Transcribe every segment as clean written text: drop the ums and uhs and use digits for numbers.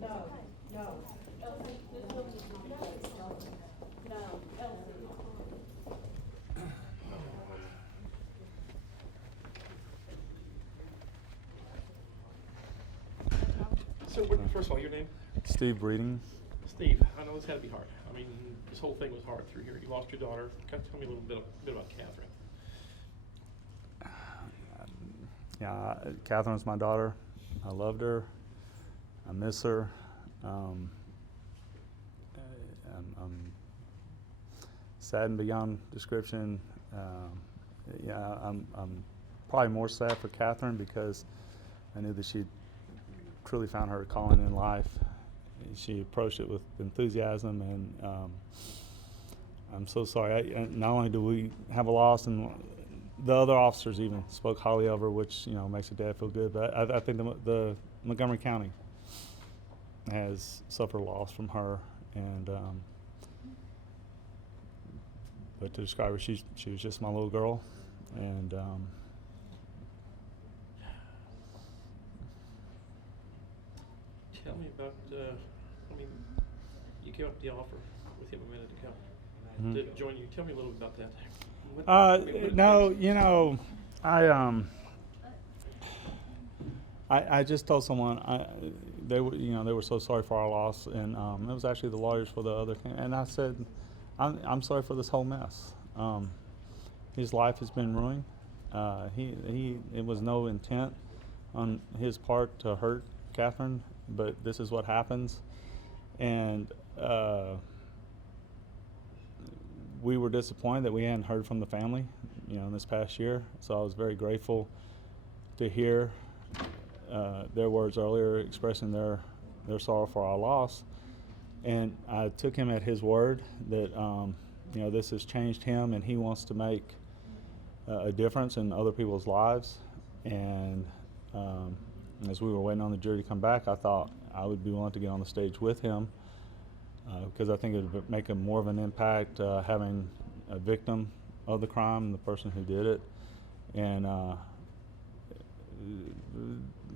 No, no. So, first of all, your name? Steve Breeding. Steve, I know this had to be hard. I mean, this whole thing was hard through here. You lost your daughter. Kind of tell me a little bit about Catherine. Yeah, Catherine's my daughter. I loved her. I miss her. I'm saddened beyond description. Yeah, I'm probably more sad for Catherine because I knew that she'd truly found her calling in life. She approached it with enthusiasm, and I'm so sorry. Not only do we have a loss, and the other officers even spoke highly of her, which makes the dad feel good. But I think the Montgomery County has suffered loss from her, and but to describe her, she was just my little girl, and Tell me about, I mean, you came up with the offer with him a minute ago to join you. Tell me a little bit about that. No, I just told someone they were so sorry for our loss, and it was actually the lawyers for the other, and I said, I'm sorry for this whole mess. His life has been ruined. It was no intent on his part to hurt Catherine, but this is what happens, and we were disappointed that we hadn't heard from the family, in this past year. So I was very grateful to hear their words earlier expressing their sorrow for our loss, and I took him at his word that this has changed him, and he wants to make a difference in other people's lives. And as we were waiting on the jury to come back, I thought I would be willing to get on the stage with him because I think it would make more of an impact having a victim of the crime, the person who did it. And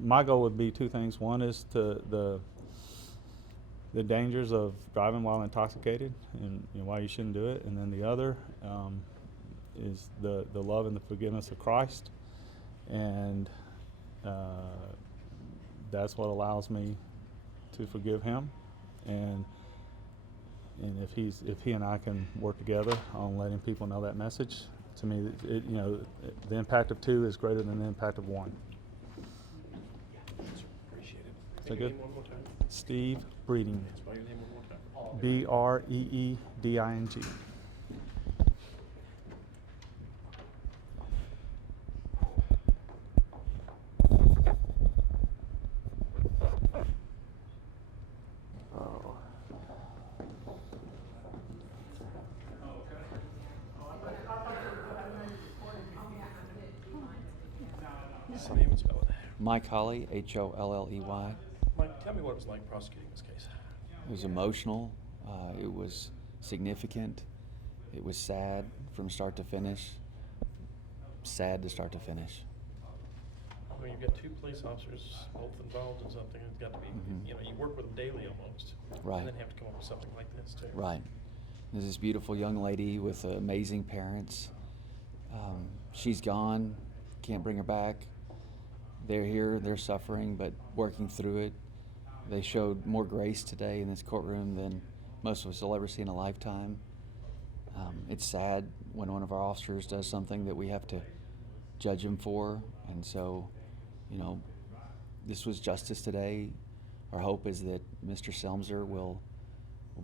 my goal would be two things. One is the dangers of driving while intoxicated and why you shouldn't do it. And then the other is the love and the forgiveness of Christ. And that's what allows me to forgive him, and if he and I can work together on letting people know that message, to me, the impact of two is greater than the impact of one. Appreciate it. Is that Your good? name one more time. Steve Breeding. Spell your name one more time. Breeding. Say name and spell it. Mike Holley, Holley. Mike, tell me what it was like prosecuting this case. It was emotional. It was significant. It was sad from start to finish. Sad to start to finish. I mean, you've got two police officers both involved in something. It's got to be, you work with them daily almost. Right. And then have to come up with something like this too. Right. There's this beautiful young lady with amazing parents. She's gone. Can't bring her back. They're here. They're suffering, but working through it. They showed more grace today in this courtroom than most of us will ever see in a lifetime. It's sad when one of our officers does something that we have to judge him for, and so, this was justice today. Our hope is that Mr. Selmser will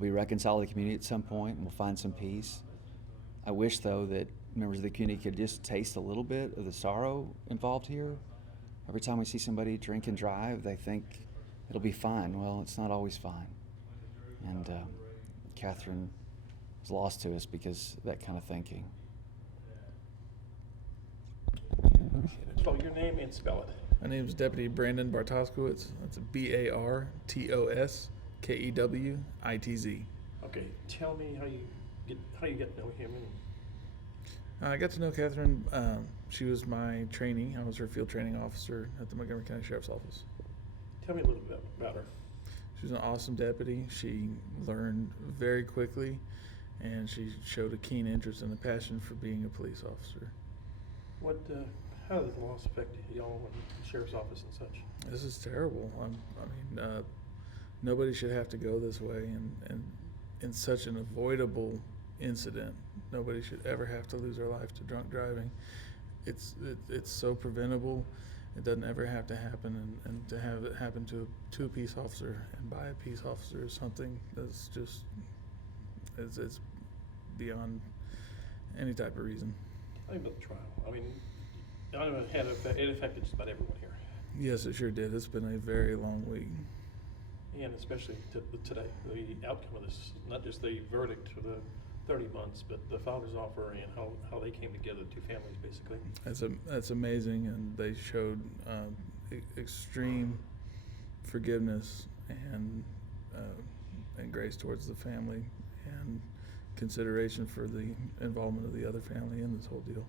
be reconciled to the community at some point, and we'll find some peace. I wish, though, that members of the community could just taste a little bit of the sorrow involved here. Every time we see somebody drink and drive, they think it'll be fine. Well, it's not always fine. And Catherine was lost to us because of that kind of thinking. Spell your name and spell it. My name is Deputy Brandon Bartoskowitz. That's Bartoskewitz. Okay, tell me how you get to know him. And I got to know Catherine. She was my trainee. I was her field training officer at the Montgomery County Sheriff's Office. tell me a little bit about her. She was an awesome deputy. She learned very quickly, and she showed a keen interest and a passion for being a police officer. How does the loss affect y'all and the sheriff's office and such? This is terrible. Nobody should have to go this way, and in such an avoidable incident, nobody should ever have to lose their life to drunk driving. It's so preventable. It doesn't ever have to happen, and to have it happen to a peace officer and by a peace officer is something that's just it's beyond any type of reason. Tell me about the trial. I mean, I know it affected just about everyone here, Yes, it sure did. It's been a very long week. and especially today, the outcome of this, not just the verdict for the 30 months, but the father's offer and how they came together, two families basically. That's amazing, and they showed extreme forgiveness and grace towards the family, and consideration for the involvement of the other family in this whole deal.